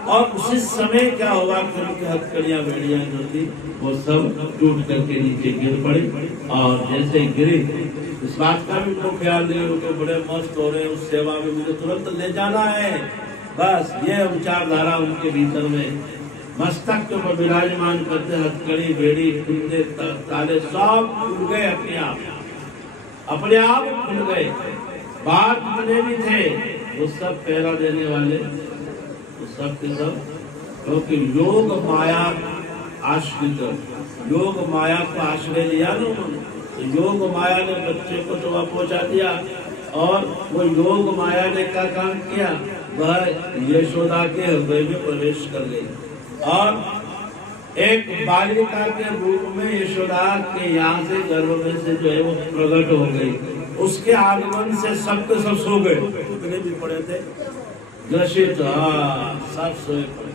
और उसी समय क्या हुआ कि उनकी हथकड़ियां भेड़िया जो थी वो सब टूट करके नीचे गिर पड़ी। और जैसे गिरे, इस बात का भी उनको ख्याल नहीं, उनको बड़े मस्त हो रहे हैं उस सेवा में, मुझे तुरंत ले जाना है, बस ये विचारधारा उनके भीतर में। मस्तक के ऊपर विराजमान करते हथकड़ी भेड़ी कुंडे ताले सब खुल गए, अपने आप खुल गए। बात जितने भी थे वो सब पहरा देने वाले, वो सब के सब, क्योंकि योग माया आश्रित, योग माया को आश्रय लिया ना उन्होंने, तो योग माया ने बच्चे को तो वहां पहुंचा दिया। और वो योग माया ने क्या काम किया, वह यशोदा के हृदय में प्रवेश कर गई और एक बालिका के रूप में यशोदा के यहाँ से गर्भ में से जो है वो प्रकट हो गई। उसके आगमन से सबके सब सो गए, जितने भी पड़े थे ग्रसित, सब सोए पड़े।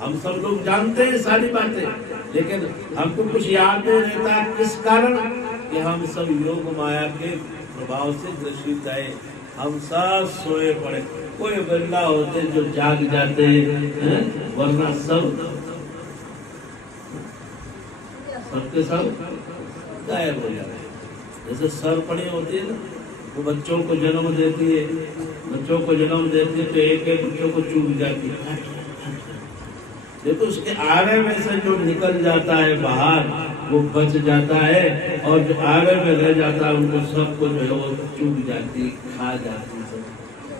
हम सब लोग जानते हैं सारी बातें, लेकिन हमको कुछ याद नहीं रहता, किस कारण कि हम सब योग माया के प्रभाव से ग्रसित आए, हम सब सोए पड़े। कोई बंदा होते जो जाग जाते हैं, वरना सबके सब गायब हो जाते। जैसे सरपणी होती है ना, वो बच्चों को जन्म देती है, बच्चों को जन्म देती है तो एक एक बच्चों को चूक जाती है, देखो उसके आरे में से जो निकल जाता है बाहर वो बच जाता है, और जो आरे में रह जाता है उनको सबको जो है वो चूक जाती, खा जाती है।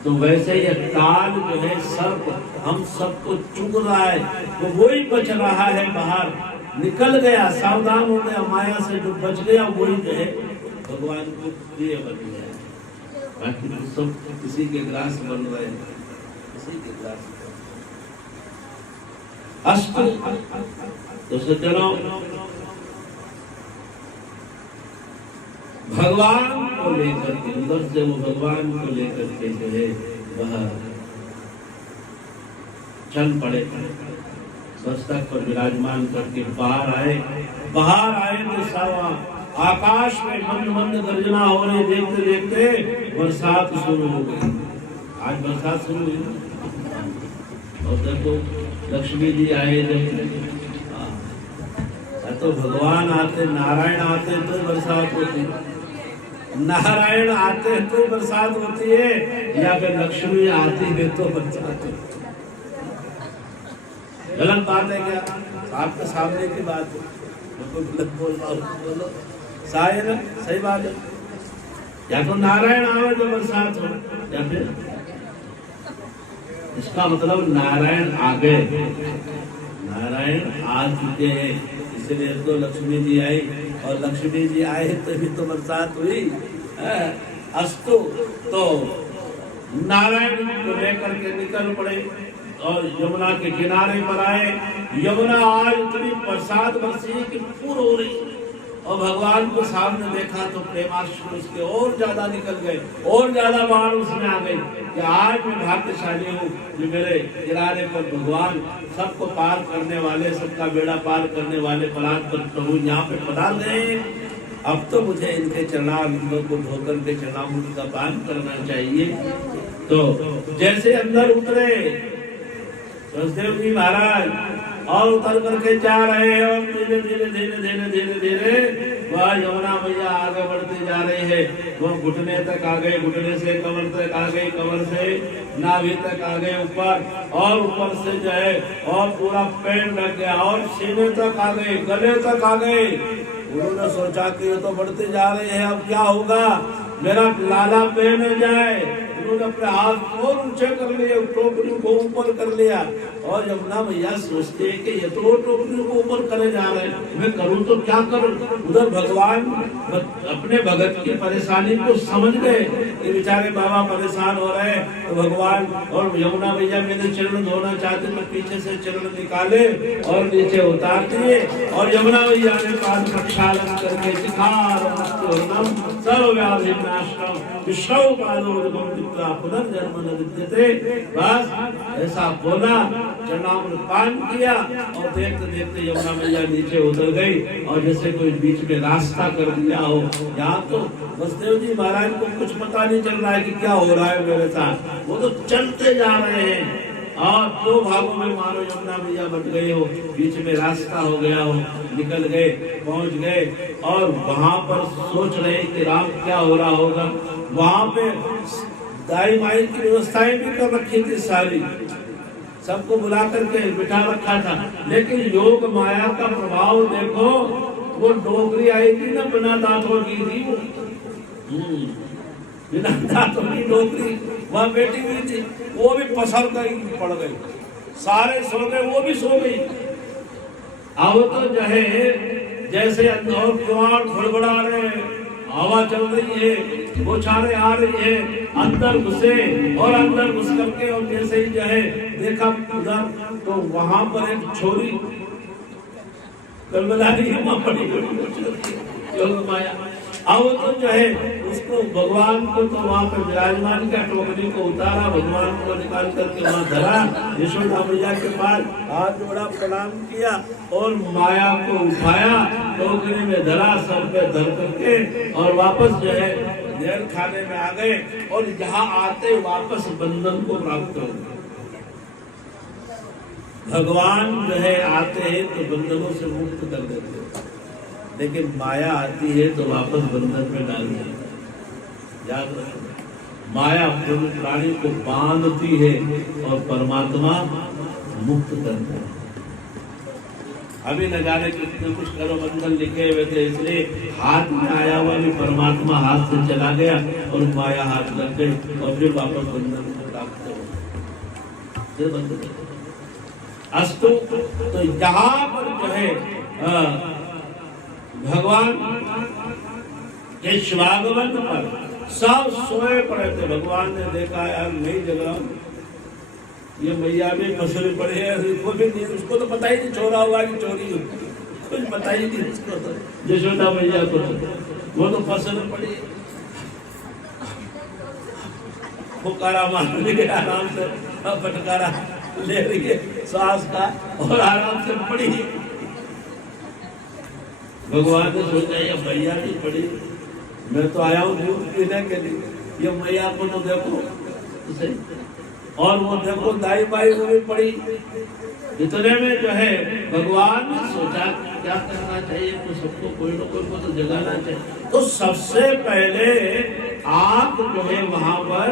तो वैसे ये काल जो है सब हम सबको चुग रहा है, तो वही बच रहा है बाहर, निकल गया, सावधान हो गया, माया से जो बच गया वही जो है भगवान को प्रिय बन गया। बाकी तो सब किसी के ग्रास बन रहे हैं, किसी के ग्रास। अष्ट तो सज्जनों, भगवान को लेकर के अंदर से वो भगवान को लेकर के जो है वह चल पड़े, मस्तक पर विराजमान करके बाहर आए तो सावा आकाश में मंद मंद गर्जना हो रही, देखते देखते बरसात शुरू हो गई। आज बरसात शुरू हुई, और देखो लक्ष्मी जी आए, तो भगवान आते, नारायण आते तो बरसात होती, नारायण आते तो बरसात होती है, या फिर लक्ष्मी आती है तो बरसात होती है। गलत बात है क्या? आपके सामने की बात है, गलत बोल रहा हूँ, बोलो शायद सही बात है। या तो नारायण आवे तो बरसात हो, या फिर इसका मतलब नारायण आ गए, नारायण आ चुके हैं, इसलिए तो लक्ष्मी जी आई, और लक्ष्मी जी आए तो भी तो बरसात हुई। अस्तु, तो नारायण को लेकर के निकल पड़े और यमुना के किनारे पर आए। यमुना आज इतनी बरसात बरसी कि पूर्ण हो रही, और भगवान को सामने देखा तो प्रेमाश्रु उसके और ज्यादा निकल गए, और ज्यादा बाढ़ उसमें आ गई कि आज मैं भाग्यशाली हूँ कि मेरे किनारे पर भगवान सबको पार करने वाले, सबका बेड़ा पार करने वाले परात्पर प्रभु यहाँ पे पधार गए। अब तो मुझे इनके चरणारविंदों को धोकर के चरणामृत का पान करना चाहिए। तो जैसे अंदर उतरे वसुदेव जी महाराज, और उतर करके जा रहे हैं, और धीरे धीरे धीरे धीरे धीरे धीरे वह यमुना मैया आगे बढ़ते जा रही है। वो घुटने तक आ गए, घुटने से कमर तक आ गई, कमर से नाभि तक आ गए ऊपर, और ऊपर से जो है और पूरा पेड़ लग गया, और सीने तक आ गए, गले तक आ गए। उन्होंने सोचा कि ये तो बढ़ते जा रहे हैं, अब क्या होगा, मेरा लाला पे न जाए। उन्होंने अपने हाथ और ऊंचे कर लिए, टोकरी को ऊपर कर लिया, और यमुना मैया सोचते हैं कि ये तो टोकरी को ऊपर करे जा रहे हैं, मैं करूं तो क्या करूं। उधर भगवान अपने भगत की परेशानी को समझ गए कि बेचारे बाबा परेशान हो रहे हैं, तो भगवान और यमुना मैया मेरे चरण धोना चाहते तो पीछे से चरण निकाले और नीचे उतार दिए, और यमुना मैया ने पाद प्रक्षालन करके सर्वव्याधि नाशनम विश्व पुनर्जन्म न विद्यते। बस ऐसा बोला, चरणामृत पान किया और देखते देखते यमुना मैया नीचे उतर गई और जैसे कोई बीच में रास्ता कर दिया हो। यहाँ तो वसुदेव जी महाराज को कुछ पता नहीं चल रहा है कि क्या हो रहा है मेरे साथ, वो तो चलते जा रहे हैं और दो भागों में मानो यमुना मैया बट गए हो, बीच में रास्ता हो गया हो, निकल गए, पहुंच गए और वहां पर सोच रहे कि राम क्या हो रहा होगा। वहां पे दाई माई की व्यवस्थाएं भी कर रखी थी सारी, सबको बुला करके बिठा रखा था, लेकिन योग माया का प्रभाव देखो। वो डोकरी आई थी ना बिना दांतों की थी, बिना दांतों की डोकरी वहां बैठी हुई थी, वो भी पसर गई, पड़ गई, सारे सो गए, वो भी सो गई। अब तो जो है जैसे अंदर किवाड़ खड़बड़ा रहे, हवा चल रही है, बौछारें आ रही है, अंदर घुसे और अंदर घुस करके और जैसे ही जो है देखा उधर तो वहां पर एक छोरी कलबला रही है, पड़ी माया। अब तो जो है उसको भगवान को तो वहां पर विराजमान का टोकरी को उतारा, भगवान को निकाल करके वहां धरा, यशोदा मैया के पास हाथ जोड़ा, प्रणाम किया और माया को उठाया, टोकरी में धरा, सर पे धर करके और वापस जो है देर खाने में आ गए और यहाँ आते वापस बंधन को प्राप्त हो गए। भगवान जो है आते हैं तो बंधनों से मुक्त कर देते हैं, लेकिन माया आती है तो वापस बंधन में डाल देती है। याद रखो, माया पूर्ण प्राणी को बांधती है और परमात्मा मुक्त करता है। अभी न जाने कितने कुछ करो बंधन लिखे हुए थे, इसलिए हाथ में आया हुआ भी परमात्मा हाथ से चला गया और माया हाथ लग गई और फिर वापस बंधन को प्राप्त हो। अस्तु तो यहाँ पर जो है भगवान के शिवागमन पर सब सोए पड़े थे। भगवान ने देखा यार नई जगह ये मैया भी फंसले पड़े हैं, उसको भी नहीं, उसको तो पता ही नहीं छोरा हुआ कि चोरी हो, कुछ पता ही नहीं उसको तो, यशोदा मैया को वो तो फंसले पड़ी, फुकारा मार रही है आराम से, फटकारा ले रही है सांस का और आराम से पड़ी। भगवान ने सोचा ये मैया नहीं पड़ी, मैं तो आया हूँ दूध पीने के लिए, ये मैया को तो देखो सही। और वो देखो दाई बाई वो भी पड़ी। इतने में जो है भगवान ने सोचा क्या करना चाहिए, तो सबको कोई ना कोई को तो जगाना चाहिए। तो सबसे पहले आप जो है वहां पर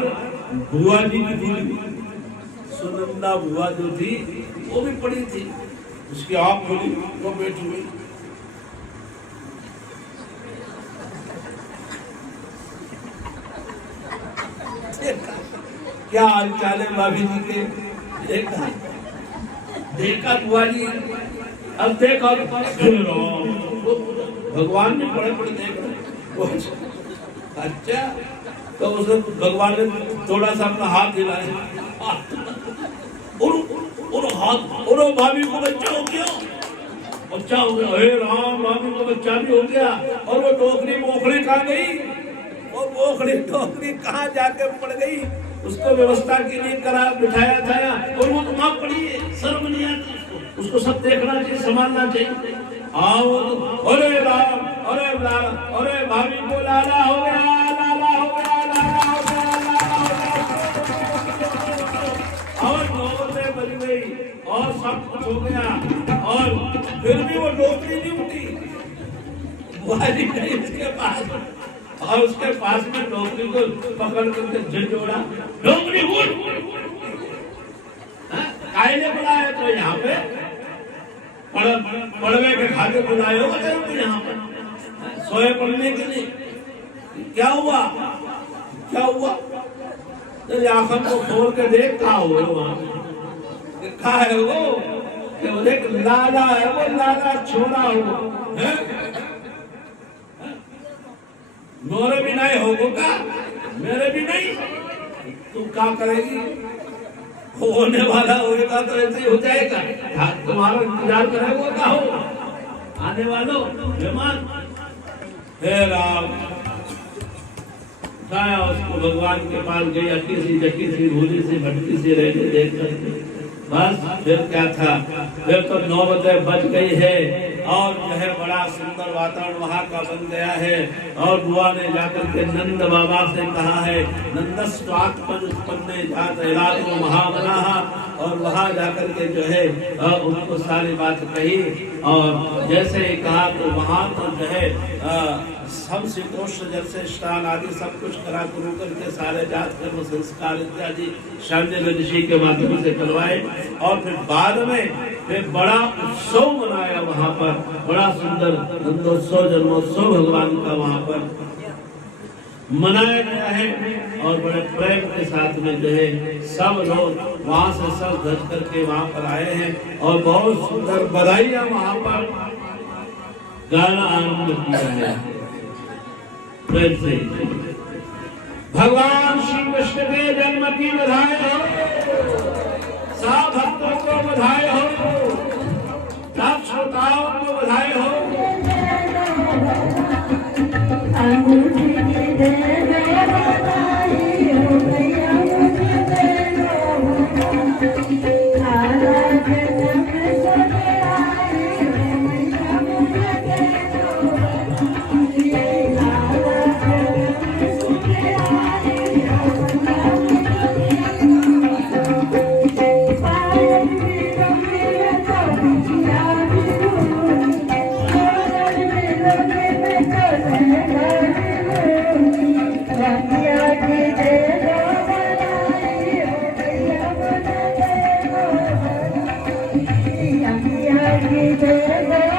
बुआ जी की थी, सुनंदा बुआ जो थी वो भी पड़ी थी, उसकी आंख खुली, वो बैठी हुई। क्या हाल चाल है भाभी जी के? देखा देखा बुआ जी, अब देखा भगवान ने बड़े बड़े देख रहे। अच्छा तो उसने भगवान ने थोड़ा सा अपना हाथ हिलाया और हाथ और भाभी को बच्चा हो गया, बच्चा हो गया, हे राम, भाभी को बच्चा भी हो गया। और वो टोकरी मोखड़ी कहाँ गई, वो मोखड़ी टोकरी कहाँ जाके पड़ गई, उसको व्यवस्था के लिए करा बिठाया था और वो तो वहां पड़ी है, शर्म नहीं आती उसको सब देखना चाहिए, संभालना चाहिए। आओ अरे राम, अरे राम, अरे भाभी को लाला हो गया, लाला हो गया, लाला हो गया, लाला हो गया। और नौबतें बज गई और सब कुछ हो गया और फिर भी वो टोकरी नहीं उठी, बुआरी नहीं उसके पास, और उसके पास में टोकरी को पकड़ करके झंझोड़ा, टोकरी उठ, काहे ने बुलाया? तो यहाँ पे पड़वे के खाते बुलाए होगा तो यहाँ पर सोए पड़ने के लिए। क्या हुआ, क्या हुआ? तो आंखों को खोल के देख कहा हुआ वहां, कहा है वो देख लाला है, वो लाला छोड़ा हो है? मेरे भी नहीं होगा, मेरे भी नहीं, तुम क्या करेगी? होने वाला होगा तो ऐसे हो जाएगा, तुम्हारा इंतजार करेगा क्या हो? आने वालों मेहमान, हे राम उठाया उसको भगवान के पास गई, अक्की सी जक्की सी भूली सी भटकी सी रहने देख करके बस फिर क्या था, फिर तो 9 बज गई है और जो है बड़ा सुंदर वातावरण वहाँ का बन गया है। और बुआ ने जाकर के नंद बाबा से कहा है नंदस्वात्मन उत्पन्न जात इलाको महामना, और वहाँ जाकर के जो है उनको सारी बात कही और जैसे ही कहा तो वहाँ तो जो है सब शीतोष्ण जल से स्नान आदि सब कुछ करा करू करके सारे जात कर्म संस्कार इत्यादि शांडिल्य ऋषि के माध्यम से करवाए और फिर बाद में फिर बड़ा उत्सव मनाया वहाँ पर, बड़ा सुंदर नंदोत्सव जन्मोत्सव भगवान का वहाँ पर मनाया गया है। और बड़े प्रेम के साथ में जो है सब लोग वहाँ से सब धज करके वहाँ पर आए हैं और बहुत सुंदर बधाइयाँ वहाँ पर गाना आरंभ किया है प्रेम से। भगवान श्री कृष्ण के जन्म की बधाई हो, सब भक्तों को बधाई हो, सब श्रोताओं को बधाई हो। Jai